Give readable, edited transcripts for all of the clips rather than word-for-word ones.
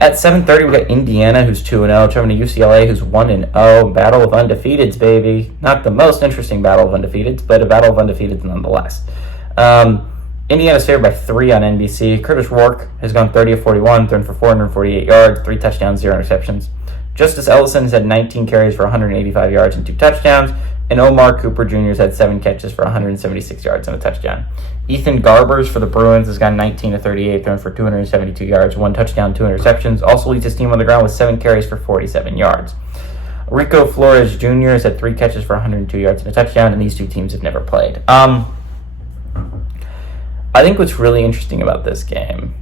At 7:30, we got Indiana, who's 2-0, traveling to UCLA, who's 1-0. Battle of undefeateds, baby. Not the most interesting battle of undefeateds, but a battle of undefeateds nonetheless. Indiana's favored by 3 on NBC. Curtis Rourke has gone 30 of 41, thrown for 448 yards, 3 touchdowns, 0 interceptions. Justice Ellison has had 19 carries for 185 yards and 2 touchdowns. And Omar Cooper Jr. has had 7 catches for 176 yards and a touchdown. Ethan Garbers for the Bruins has gone 19 of 38, thrown for 272 yards, 1 touchdown, 2 interceptions. Also leads his team on the ground with 7 carries for 47 yards. Rico Flores Jr. has had 3 catches for 102 yards and a touchdown, and these two teams have never played. I think what's really interesting about this game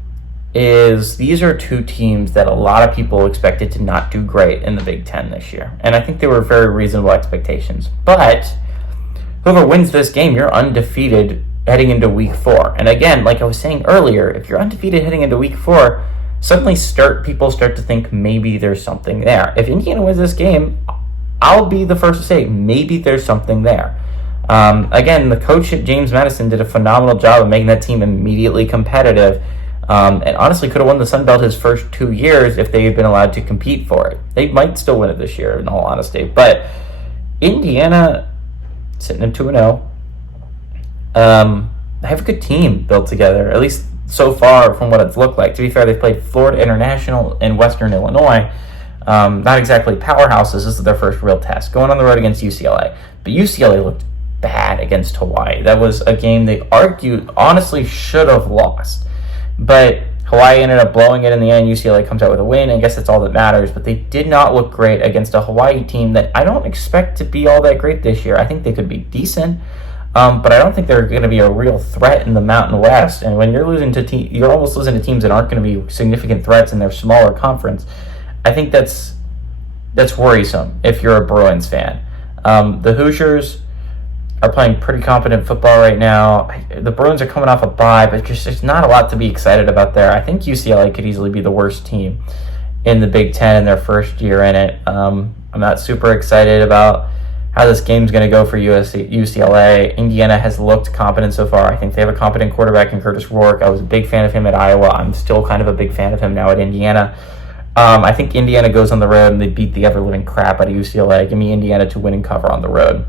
is these are two teams that a lot of people expected to not do great in the Big Ten this year. And I think they were very reasonable expectations. But whoever wins this game, you're undefeated heading into week 4. And again, like I was saying earlier, if you're undefeated heading into week 4, suddenly people start to think maybe there's something there. If Indiana wins this game, I'll be the first to say maybe there's something there. Again, the coach at James Madison did a phenomenal job of making that team immediately competitive. And honestly could have won the Sun Belt his first 2 years if they had been allowed to compete for it. They might still win it this year, in all honesty. But Indiana, sitting at 2-0, they have a good team built together, at least so far from what it's looked like. To be fair, they've played Florida International and Western Illinois. Not exactly powerhouses. This is their first real test. Going on the road against UCLA. But UCLA looked bad against Hawaii. That was a game they honestly should have lost. But Hawaii ended up blowing it in the end. UCLA comes out with a win. I guess that's all that matters. But they did not look great against a Hawaii team that I don't expect to be all that great this year. I think they could be decent. But I don't think they're going to be a real threat in the Mountain West. And when you're losing to you're almost losing to teams that aren't going to be significant threats in their smaller conference. I think that's worrisome if you're a Bruins fan. The Hoosiers are playing pretty competent football right now. The Bruins are coming off a bye, but there's not a lot to be excited about there. I think UCLA could easily be the worst team in the Big Ten in their first year in it. I'm not super excited about how this game's going to go for UCLA. Indiana has looked competent so far. I think they have a competent quarterback in Curtis Rourke. I was a big fan of him at Iowa. I'm still kind of a big fan of him now at Indiana. I think Indiana goes on the road and they beat the ever-living crap out of UCLA. Give me Indiana to win and cover on the road.